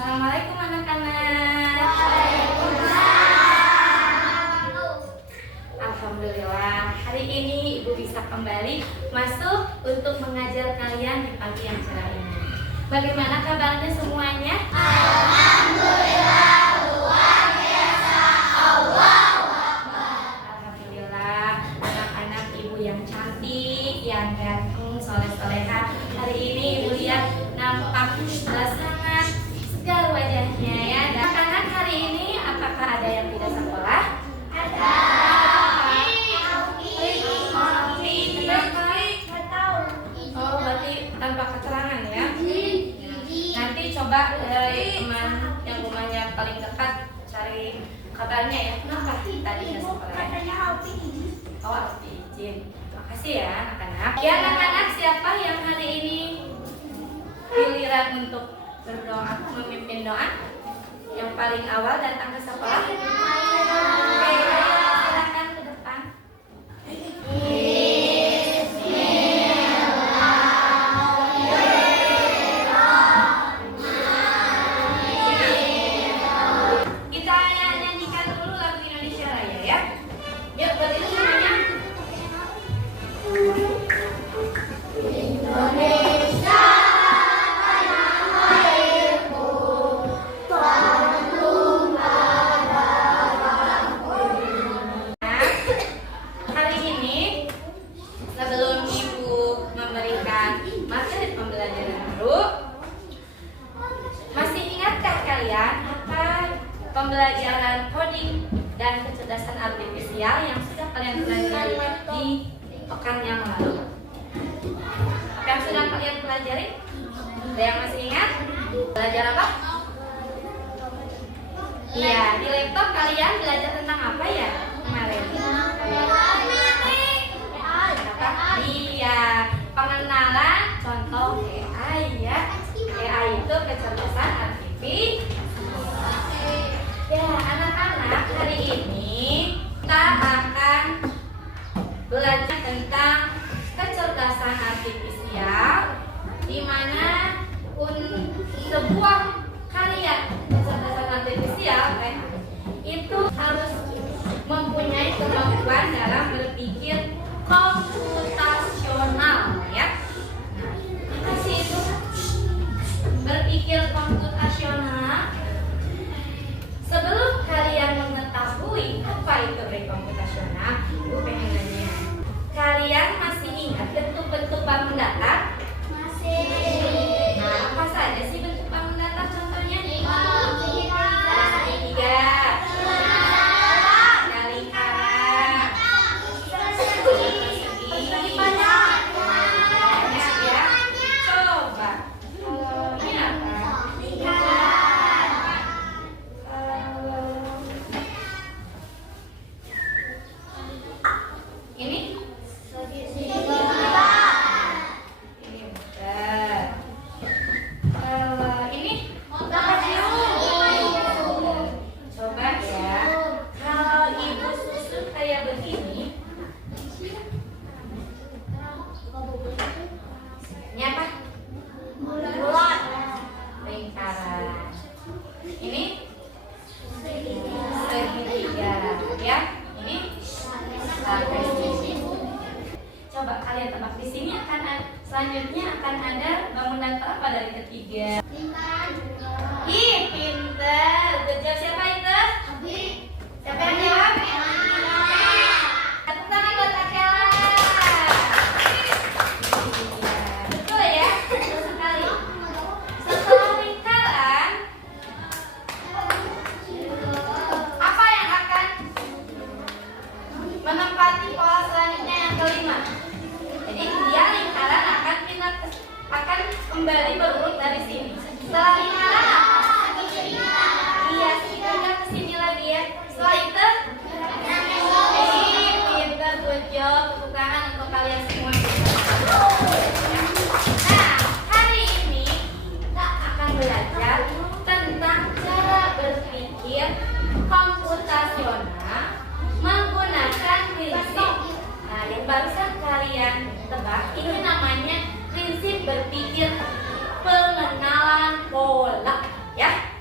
Assalamualaikum anak-anak. Alhamdulillah, hari ini Ibu bisa kembali masuk untuk mengajar kalian di pagi yang cerah ini. Bagaimana kabarnya semuanya? Alhamdulillah, luar biasa. Alhamdulillah, anak-anak Ibu yang cantik, yang ganteng, soleh-soleha. Hari ini Ibu lihat nampak sangat segar wajahnya ya. Dan anak-anak hari ini apakah ada yang tidak sekolah? Ada. Oh, berarti tanpa keterangan ya. Nanti coba dari teman yang rumahnya paling dekat cari kabarnya ya. Kenapa tadi nggak sekolah? Oh, harus diizin. Makasih ya anak-anak. Ya anak-anak, siapa yang hari ini giliran untuk berdoa, memimpin doa? Yang paling awal datang ke sekolah? Oke, silakan ke depan. Kita nyanyikan dulu lagu Indonesia Raya ya. Yuk, berdiri semuanya. Indonesia tanah airku, penuh darahku. Hari ini sebelum Ibu memberikan materi pembelajaran baru, masih ingatkah kalian apa pembelajaran coding dan kecerdasan artifisial yang sudah kalian pelajari di pekan yang lalu? Apa yang sudah kalian pelajari? Ada yang masih ingat? Belajar apa? Iya, di laptop kalian belajar tentang apa ya kemarin? Apa? Iya, pengenalan contoh AI ya. AI itu kecerdasan artifisial. Ya, anak-anak, hari ini kita akan belajar tentang kecerdasan artifisial, di mana sebuah karya kecerdasan artifisial itu harus mempunyai kemampuan dalam berpikir komputasional ya. Nah, apa sih itu berpikir komputasional? Sebelum kalian mengetahui apa itu komputasional, gue pengen nanya, kalian masih ingat bentuk-bentuk bangun datar? Nah, apa saja sih bentuk bangun datar contohnya? Segitiga, lingkaran, persegi, banyak ya. Coba, kalau ini apa? Ini? Ini bukan. Ini? Coba ya. Kalau Ibu susun kayak begini, ini apa? Bulat. Lingkaran. Ini? Segitiga. Ya. Ini? Coba kalian tebak, di sini selanjutnya akan ada bangun datar apa dari ketiga? Ih, pintar. Jawab siapa itu? Siapa yang jawab? Tepuk tangan buat Akela. Iya, betul ya, betul sekali. Setelah lingkaran, apa yang akan menempati pola selanjutnya yang kelima? Jadi dia lingkaran akan kembali berurut dari sini. Setelah lingkaran apa? Iya, segitiga ke sini lagi ya. Setelah itu, pintar, good job, tepuk tangan untuk kalian semua. Nah, hari ini kita akan belajar tentang cara berpikir komputasional menggunakan prinsip. Nah, yang barusan kalian tebak itu namanya prinsip berpikir pengenalan pola, ya.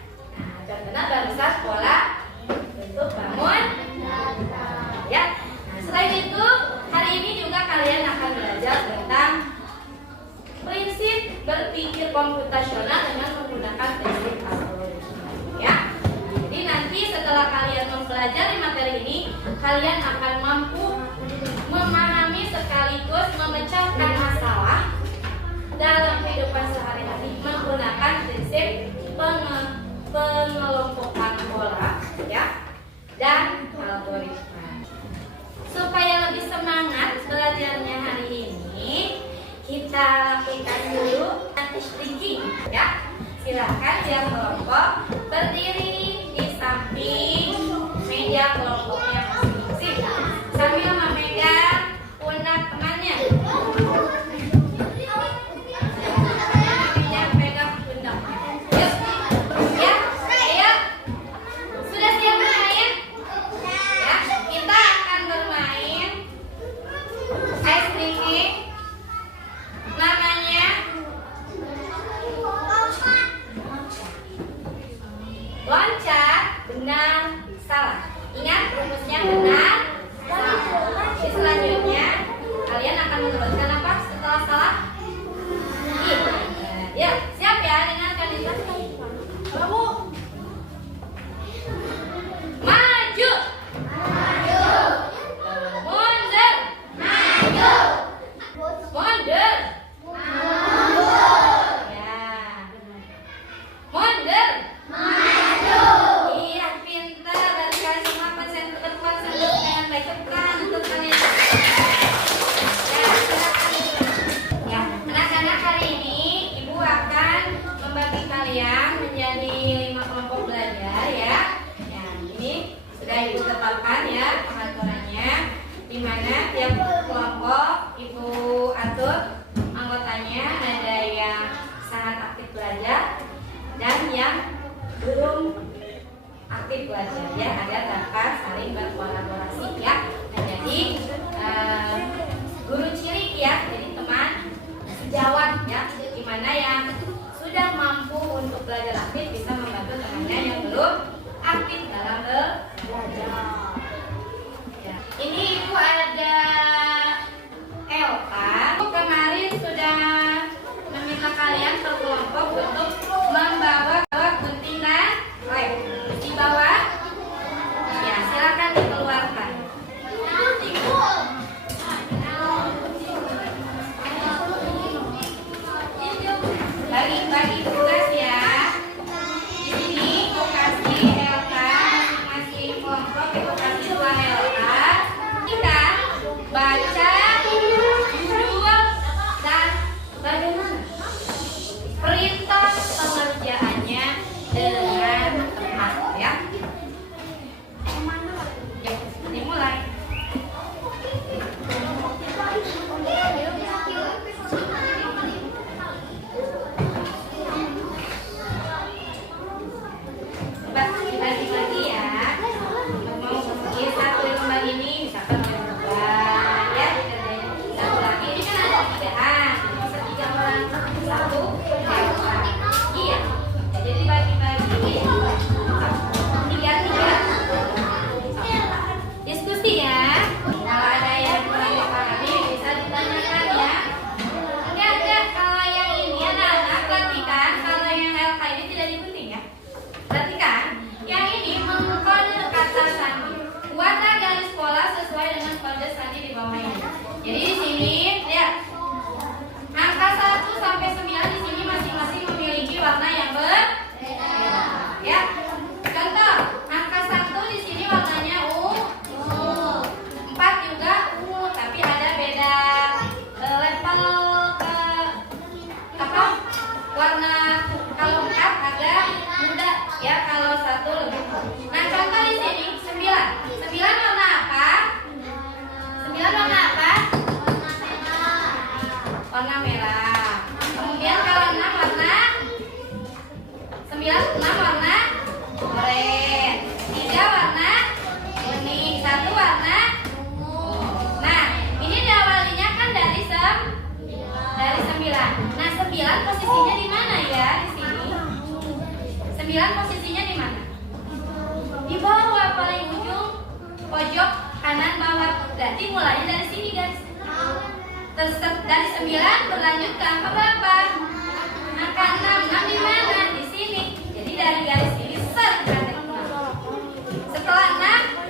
belajar di materi ini, kalian akan mampu memahami sekaligus memecahkan masalah dalam kehidupan sehari-hari menggunakan prinsip pengelompokan pola, ya, dan algoritma. Supaya lebih semangat belajarnya hari ini, kita lakukan dulu practice thinking, ya. Silakan tiap kelompok berdiri di samping meja kelompoknya masing-masing sambil memegang pundak temannya. Pegang pundaknya. Yuk, ya, ayo. Sudah siap bermain? Ya, kita akan bermain ice thinking. Namanya loncat benar salah. Ingat rumusnya benar salah. Di selanjutnya kalian akan meneruskan apa setelah salah? Ya, siap ya, dengarkan itu. Kamu maju. Mundur. Mundur. Ya. Mundur. Iya, pintar. Dan kalian semua konsen ke depan sambil dengan baik ke depan untuk kalian. Ya, silakan. Ya, anak-anak, hari ini Ibu akan membagi kalian menjadi 5 kelompok belajar, ya. Ya, ini sudah Ibu tetapkan ya pengaturannya, di mana tiap kelompok Ibu atur anggotanya, ada yang sangat aktif belajar dan yang belum aktif belajar, ya, agar dapat saling berkolaborasi, ya. Nah, jadi guru cilik, ya, jadi teman sejawat, ya, di mana yang sudah mampu untuk belajar aktif bisa membantu temannya yang belum aktif dalam belajar. Ya. Ini Ibu ada Elka. Kemarin sudah meminta kalian per kelompok untuk membawa gunting dan lem. Dibawa? Ya, silakan dikeluarkan. Bagi tugas, ya. Di sini Ibu kasih Elka, masing-masing kelompok Ibu kasih 2 Elka. Kita baca judul dan bagaimana perintah pengerjaannya dengan tepat, ya. Ya, dimulai. Coba dibagi-bagi, ya. Mau memilih satu lembar ini, misalkan oleh beban, ya, dikerjain satu lagi. Ini kan ada 3-an, bisa 3 orang, 1 iya. Jadi dibagi-bagi 3-3. Diskusi, ya. Kalau ada yang kurang dipahami bisa ditanyakan, ya. Enggak, kalau yang ini anak-anak perhatikan, kalau yang LK ini tidak digunting, ya. Perhatikan, yang ini mengkode kata sandi. Buatlah garis pola sesuai dengan kode sandi di bawah ini. Jadi di sini lihat, angka 1 sampai 9 di sini masing-masing memiliki warna yang berbeda. Ya. Contoh, angka 1 di sini warnanya ungu. 4 juga ungu, tapi ada beda level apa? Warna. Kalau 4 agak muda, ya, kalau 1 lebih. Nah, contoh di sini 9. 9 warna apa? 9 warna apa? Warna merah. Kemudian kalau 6 warna 6 warna oranye. 3 warna kuning, 1 warna ungu. Nah, ini diawalinya kan dari 9. Nah, 9 posisinya di mana, ya, di sini? 9 posisinya di mana? Di bawah, paling ujung pojok kanan bawah. Berarti mulainya dari sini, guys. Terus dari 9 berlanjut ke angka berapa? Angka 6. 6 di mana? Di sini. Jadi dari garis ini set. Setelah 6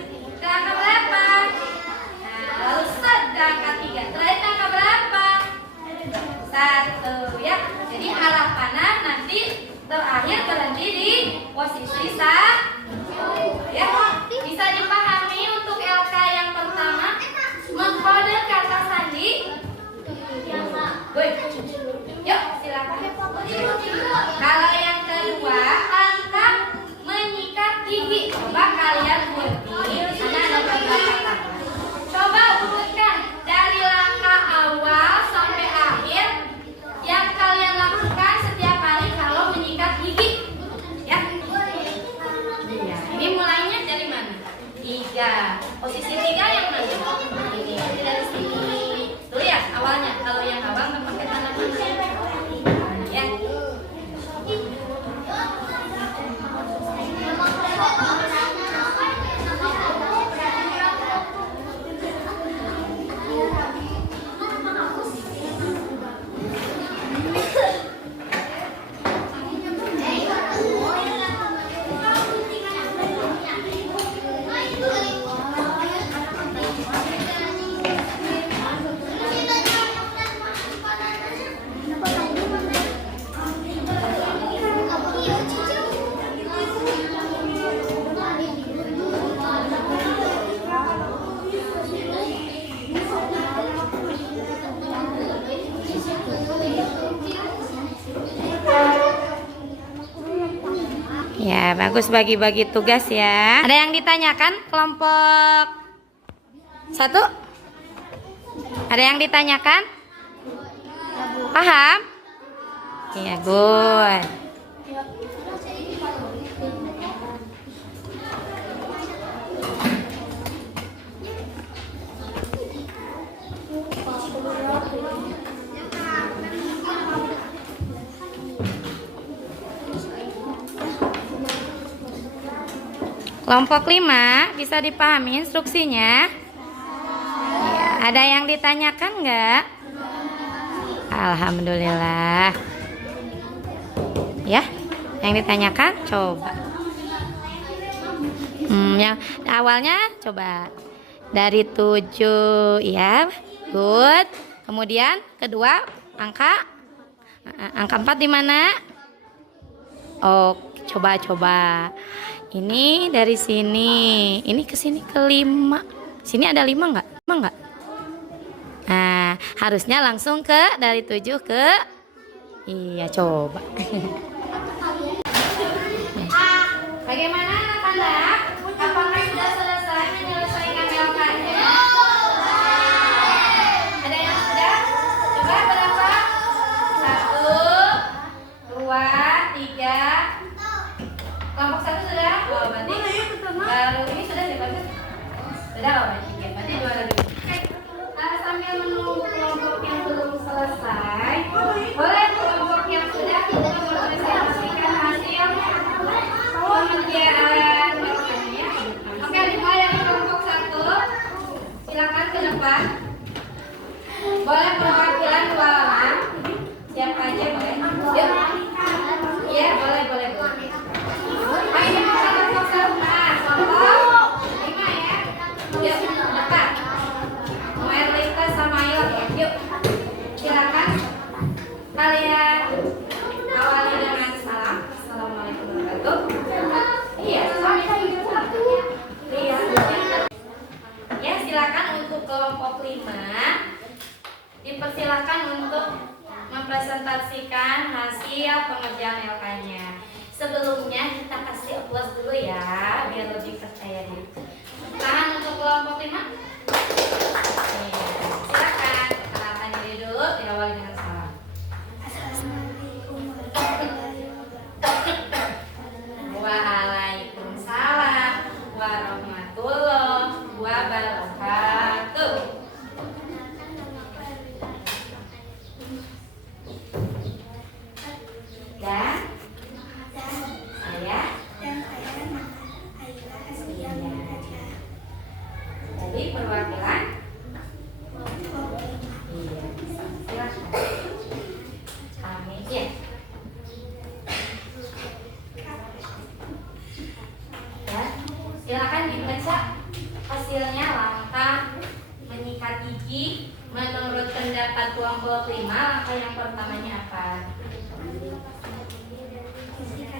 terakhir berhenti di posisi ya. Bisa dipahami untuk LK yang pertama mengkode kata sandi. Yuk silakan. Kalau yang kedua angka menyikat gigi. Coba kalian uruti. Di sana ada beberapa kata. Coba urutkan dari langkah awal sampai akhir yang kalian lakukan setiap kali kalau menyikat gigi. Ya. Ini mulainya dari mana? 3. Posisi 3 yang mana? Ini dari sini. Dulu ya awalnya. Kalau yang awal nggak pakai tanda panah. Ya. Ya, bagus bagi-bagi tugas ya. Ada yang ditanyakan kelompok 1? Ada yang ditanyakan? Paham? Iya, good. Kelompok 5 bisa dipahami instruksinya? Ya, ada yang ditanyakan nggak? Alhamdulillah. Ya, yang ditanyakan coba. Yang awalnya coba dari 7 ya, good. Kemudian kedua angka 4 di mana? Oh, coba. Ini dari sini, ini ke sini ke 5. Sini ada 5 nggak? Nah, harusnya langsung ke dari 7 ke, iya coba. Bagaimana anak-anak? Apakah sudah selesai menyelesaikan LK-nya? Ada yang sudah? Coba berapa? 1, 2, 3. Kelompok 1 sudah? Oh, berarti baru ini sudah dibaca? Sudah, oh, berarti 2 lagi. Sambil menunggu kelompok yang belum selesai, boleh kelompok yang sudah kita mempresentasikan hasil pengerjaan LK-nya. Oke, dimulai dari kelompok 1. Silakan ke depan. Boleh perwakilan 2 orang. Siapa aja boleh? Yuk. Iya, boleh. Ayo kelompok 1. Nah, kelompok 5 ya. Yuk, depan. Merlita sama Ayo, yuk. Silakan kalian awali dengan salam. Assalamualaikum warahmatullahi. Iya. Ya, silakan untuk kelompok 5 dipersilakan untuk mempresentasikan hasil pengerjaan LK-nya. Sebelumnya kita kasih applause dulu ya, biar lebih percaya diri. Tangan untuk kelompok 5. Silakan, silakan diri dulu, diawali dengan salam. Waalaikumsalam warahmatullahi wabarakatuh. Dan saya jadi perwakilan. Iya, silakan. Amin ya. Ya, silakan dibaca hasilnya langkah menyikat gigi menurut pendapat kelompok 5. Langkah yang pertamanya apa?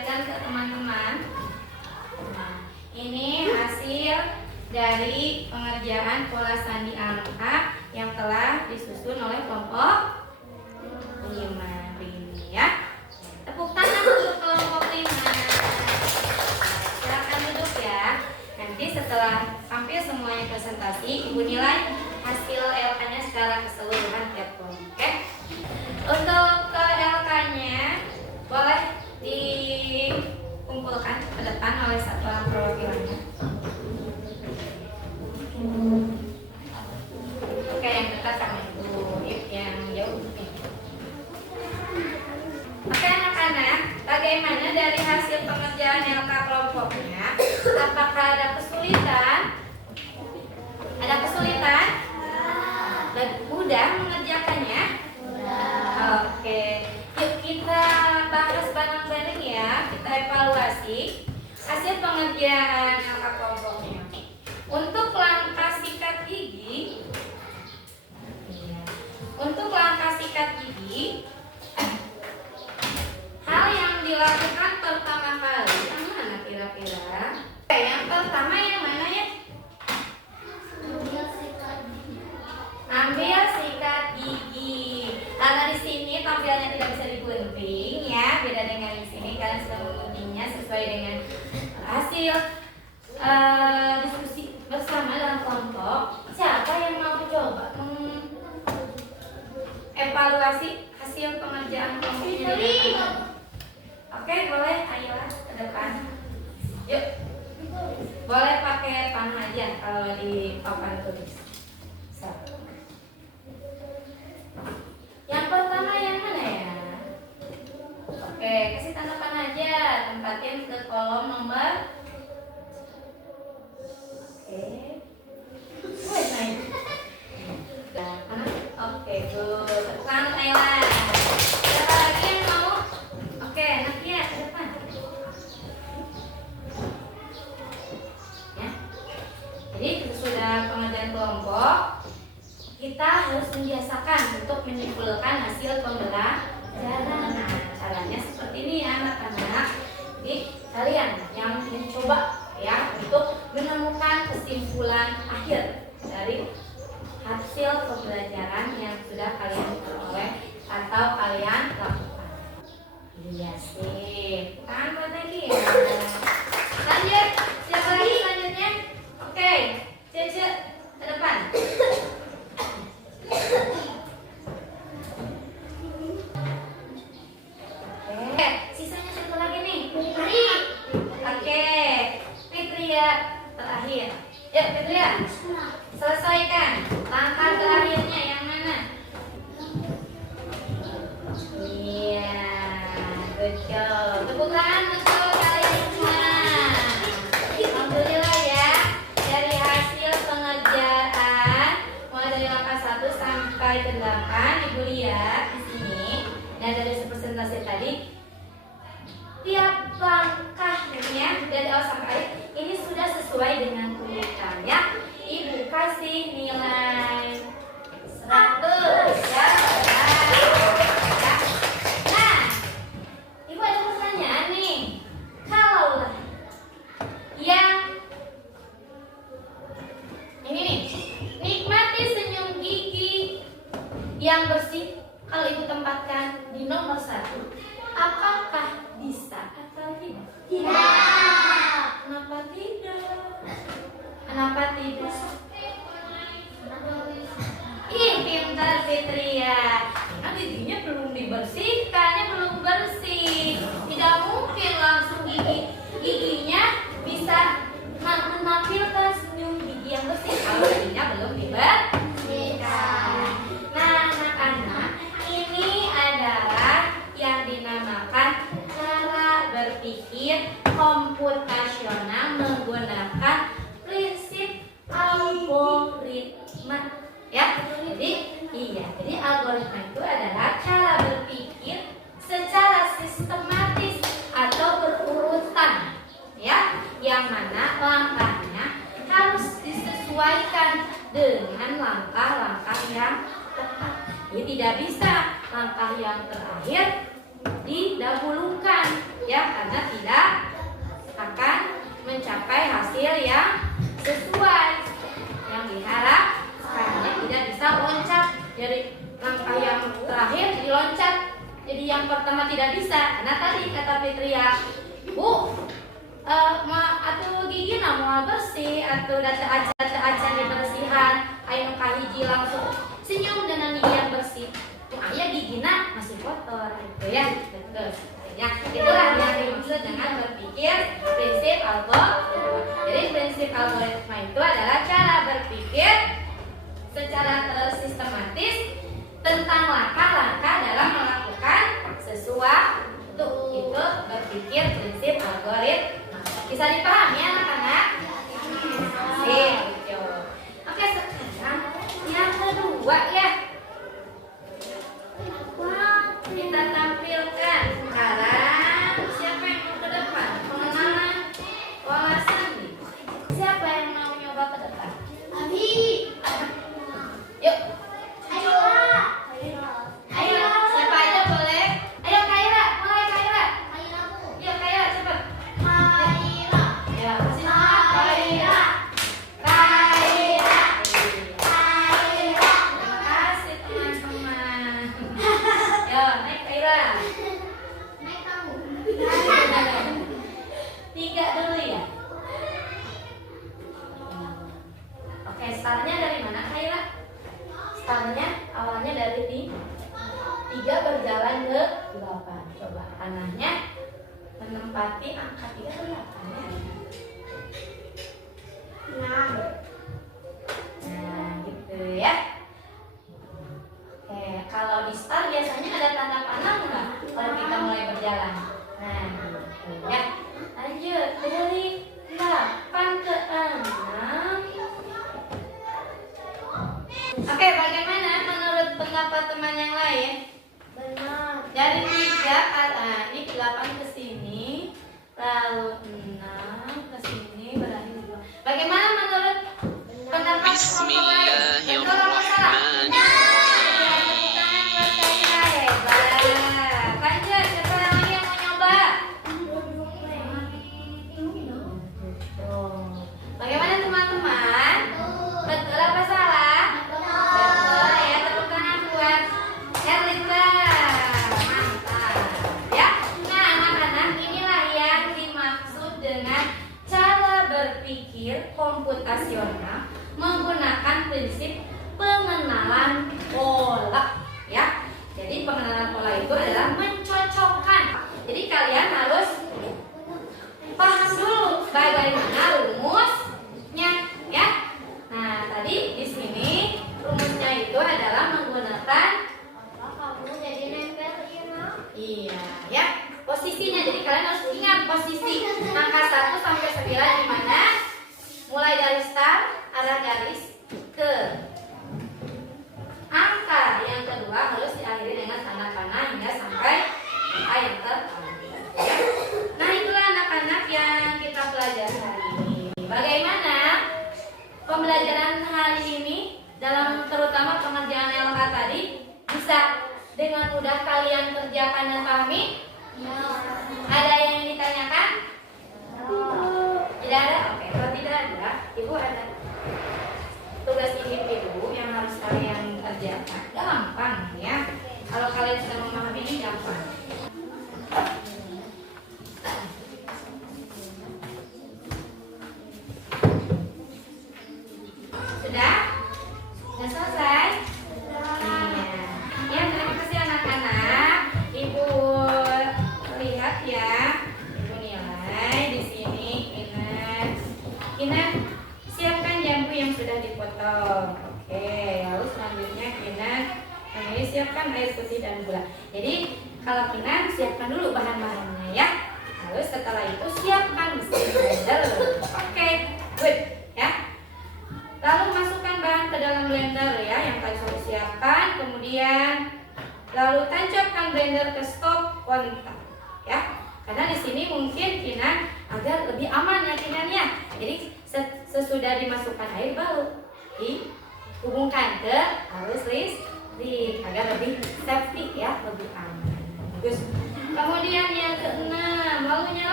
perlihatkan ke teman-teman. Nah, ini hasil dari pengerjaan pola sandi angka yang telah disusun oleh kelompok 5 ini ya. Tepuk tangan untuk kelompok 5. Silakan duduk ya. Nanti setelah hampir semuanya presentasi, Ibu nilai hasil LK-nya secara keseluruhan tiap kelompok. Oke? Untuk ke LK-nya boleh dikumpulkan ke depan oleh satu orang perwakilannya. Oke, yang dekat sama Ibu, yang jauh. Oke anak-anak, bagaimana dari hasil pengerjaan LK kelompoknya? Apakah ada kesulitan? Ada kesulitan? Mudah mengerjakannya? Oke, yuk kita bahas bareng-bareng ya. Kita evaluasi hasil pengerjaan LK kelompoknya. Untuk langkah sikat gigi, hal yang dilakukan pertama kali yang mana kira-kira? Yang pertama yang mana ya? Ambil sikat gigi. Karena di sini tampilnya tidak bisa digunting ya, beda dengan di sini kalian sudah mengguntingnya sesuai dengan hasil diskusi bersama dalam kelompok. Siapa yang mau coba evaluasi hasil pengerjaan kelompoknya di depan? Oke, boleh, ayolah ke depan. Yuk, boleh pakai panah aja kalau di papan tulis. Yang pertama yang mana ya? Oke, kasih tanda panah aja, tempatin ke kolom nomor. Oke. Naik. Oke, good. Tepuk tangan Thailand. Siapa lagi yang mau? Oke, Nakia ke depan. Ya. Jadi sesudah pengerjaan kelompok, kita harus membiasakan untuk menyimpulkan hasil pembelajaran. Nah, caranya seperti ini ya anak-anak. Jadi kalian yang mencoba ya untuk menemukan kesimpulan akhir dari hasil pembelajaran yang sudah kalian peroleh atau kalian lakukan. Iya sih. Tangan buat lagi ya. Lanjut. Siapa lagi selanjutnya? Oke. Cece ke depan. Oke. Sisanya satu lagi nih. Oke. Fitria terakhir. Yuk Fitria. Selesaikan langkah terakhirnya yang mana? Iya, good job. Tepuk tangan untuk kalian semua. Alhamdulillah ya, dari hasil pengerjaan mulai dari langkah 1 sampai ke 8 Ibu lihat di sini. Dan dari presentasi tadi tiap langkah ya dari awal sampai akhir ini sudah sesuai dengan tulisannya. Ibu kasih nilai 100 ya. Nah, Ibu ada pertanyaan nih. Kalau yang ini nih, nikmati senyum gigi yang bersih. Kalau Ibu tempatkan di nomor 1, apakah bisa atau tidak? Tidak. Kenapa tidak? Kenapa tidak? Ih, pintar Fitria. Nah, giginya belum dibersihkannya belum bersih. Tidak mungkin langsung giginya bisa menampilkan senyum gigi yang bersih kalau giginya belum dibersihkan. Nah, anak-anak, ini adalah yang dinamakan cara berpikir komputasional menggunakan prinsip algoritma ya. Jadi algoritma itu adalah cara berpikir secara sistematis atau berurutan ya, yang mana langkahnya harus disesuaikan dengan langkah-langkah yang tepat. Jadi tidak bisa langkah yang terakhir didahulukan ya, karena tidak akan mencapai hasil yang sesuai yang diharapkan, tidak bisa loncat dari langkah yang terakhir jadi loncat jadi yang pertama tidak bisa. Karena tadi kata Fitria, Bu, atau gigi mau bersih atau data aja dibersihan ayo kahiji langsung senyum dengan gigi yang bersih tuh ayah gigina masih kotor gitu ya. Betul. Ya, itulah yang dimaksud dengan berpikir prinsip algoritma. Jadi prinsip algoritma itu adalah cara berpikir secara tersistematis tentang langkah-langkah dalam melakukan sesuatu. Itu berpikir prinsip algoritma. Bisa dipahami ya anak-anak? Sip. Oke, sekarang yang kedua ya. Kita tampilkan sekarang siapa yang mau ke depan? Pengenalan wawasan nih. Siapa yang mau nyoba ke depan? Abi. Yuk. Ayo. Ayo, siapa aja boleh? Ayo Kaira, mulai Kaira. Yuk Kaira cepat. Ya, kasih semangat Kaira. Terima kasih teman-teman. Ya, naik Kaira. Tiga dulu ya. Oke, startnya dari mana Kaira? Startnya awalnya dari tiga berjalan ke 8. Coba panahnya menempati angka 3 ke 8 ya. 6. Nah, gitu ya. Oke, kalau di start biasanya ada tanda panah nggak? Kalau kita mulai berjalan. Nah, gitu ya. Lanjut dari 8 ke 6. Oke, bagaimana menurut pendapat teman yang lain? Benar. Dari 3 ini 8 ke sini, lalu 6 ke sini berakhir di 2. Bagaimana menurut pendapat kelompok lain? Betul apa salah? Tepuk tangan buat Kaira, hebat. Lanjut, siapa lagi yang mau nyoba? Bagaimana teman-teman? Betul apa salah? Betul ya, tepuk tangan buat Erlita. Mantap ya. Nah anak-anak, inilah yang dimaksud dengan cara berpikir komputasional menggunakan prinsip pengenalan pola ya. Jadi pengenalan pola itu adalah mencocokkan. Jadi kalian harus paham dulu bagaimana rumusnya ya. Nah, tadi di sini rumusnya itu adalah menggunakan Kamu jadi nempelin aku. iya ya, posisinya. Jadi kalian harus ingat posisi angka 1 sampai 9 di mana? Mulai dari start arah garis ke angka yang kedua harus diakhiri dengan tanda panah hingga sampai angka yang terpanjang ya. Nah, itulah anak-anak yang kita pelajari hari ini. Bagaimana pembelajaran hari ini dalam terutama pengerjaan LK tadi bisa dengan mudah kalian kerjakan dan pahami? Ada yang ditanyakan? Tidak ada? Oke, kalau tidak ada, Ibu ada tugas individu yang harus kalian kerjakan. Gampang ya. Kalau kalian sudah memahami ini gampang. Sudah? Sudah selesai? Iya. Ya, terima kasih anak-anak. Ibu lihat ya. Ibu nilai di sini. Kinan, siapkan jambu yang sudah dipotong. Oke, lalu selanjutnya Kinan, ini siapkan air putih dan gula. Jadi kalau Kinan siapkan dulu bahan-bahannya ya. Lalu setelah itu siapkan mesin blender. Oke, good ya. Lalu masukkan bahan ke dalam blender ya yang tadi sudah siapkan. Kemudian lalu tancapkan blender ke stop kontak ya. Karena di sini mungkin Kinan agar lebih aman ya Kinan ya. Jadi sesudah dimasukkan air baru dihubungkan ke arus listrik agar lebih safety ya, lebih aman. Bagus. Kemudian yang keenam, lalu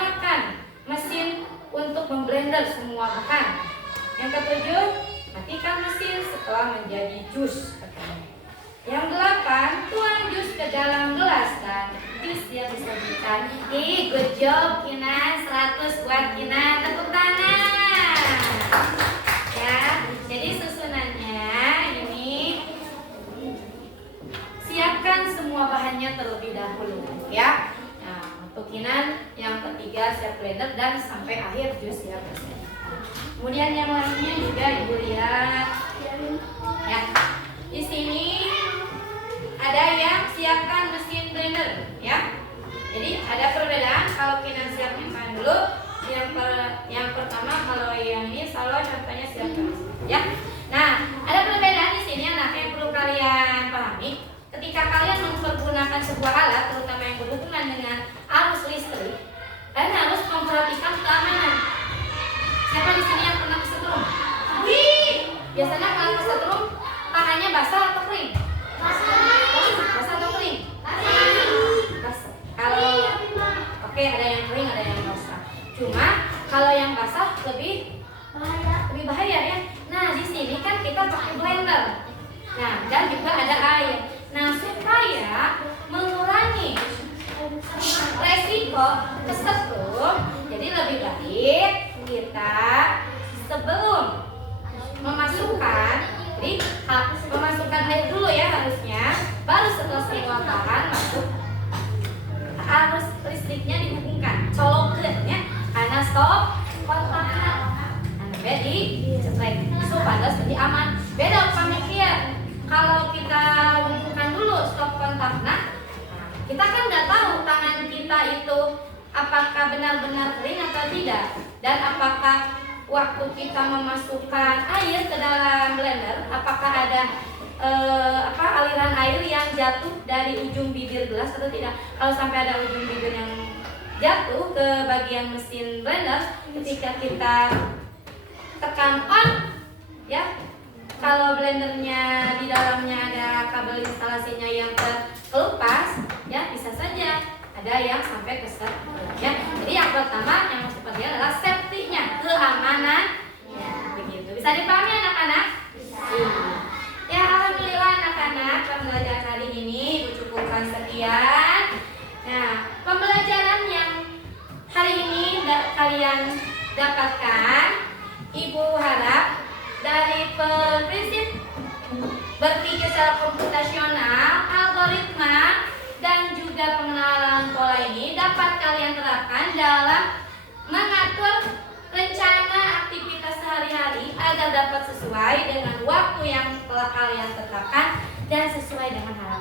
semua bahan. Yang ketujuh, matikan mesin setelah menjadi jus. Yang delapan, tuang jus ke dalam gelas dan jus yang disajikan. Good job Kinan, 100 buat Kinan, tepuk tangan. Ya, jadi susunannya ini siapkan semua bahannya terlebih dahulu, ya. Nah, untuk Kinan yang ketiga siap blender dan sampai akhir jus ya. Kemudian yang lainnya juga Ibu lihat. Ya. Di sini ada yang siapkan mesin blender, ya. Jadi ada perbedaan kalau Kinan siapin bahan dulu. Yang pertama kalau yang ini selalu contohnya siapkan, ya. Nah, ada perbedaan di sini yang perlu kalian pahami. Ketika kalian mempergunakan sebuah alat, terutama yang berhubungan dengan arus listrik, kalian harus memperhatikan keamanan. Siapa di sini yang pernah kesetrum? Wih, biasanya kalau kesetrum tangannya basah atau kering? Basah atau kering? Basah. Kalau oke, ada yang kering, ada yang basah. Cuma kalau yang basah lebih bahaya ya. Nah, di sini kan kita pakai blender. Nah, dan juga ada air. Nah, supaya mengurangi resiko kesetrum, jadi lebih baik kita sebelum memasukkan, jadi memasukkan air dulu ya harusnya, baru setelah semua bahan masuk arus listriknya dihubungkan, colokannya karena stop kontaknya. Nah, di ceklek supaya lebih aman. Beda pemikiran. Kalau kita hubungkan dulu stop kontaknya, kita kan nggak tahu tangan kita itu apakah benar-benar kering atau tidak, dan apakah waktu kita memasukkan air ke dalam blender, apakah ada aliran air yang jatuh dari ujung bibir gelas atau tidak. Kalau sampai ada ujung bibir yang jatuh ke bagian mesin blender, ketika kita tekan on, ya, kalau blendernya di dalamnya ada kabel instalasinya yang terkelupas, ya bisa saja ada yang sampai keset, ya. Jadi yang pertama yang harus diperhatikan adalah safety-nya, keamanan, ya, begitu. Bisa dipahami anak-anak? Bisa. Ya, alhamdulillah anak-anak, pembelajaran hari ini Ibu cukupkan sekian. Nah, pembelajaran yang hari ini kalian dapatkan, Ibu harap dari prinsip berpikir secara komputasional, algoritma, dan juga pengenalan pola ini dapat kalian terapkan dalam mengatur rencana aktivitas sehari-hari agar dapat sesuai dengan waktu yang telah kalian tetapkan dan sesuai dengan harapan.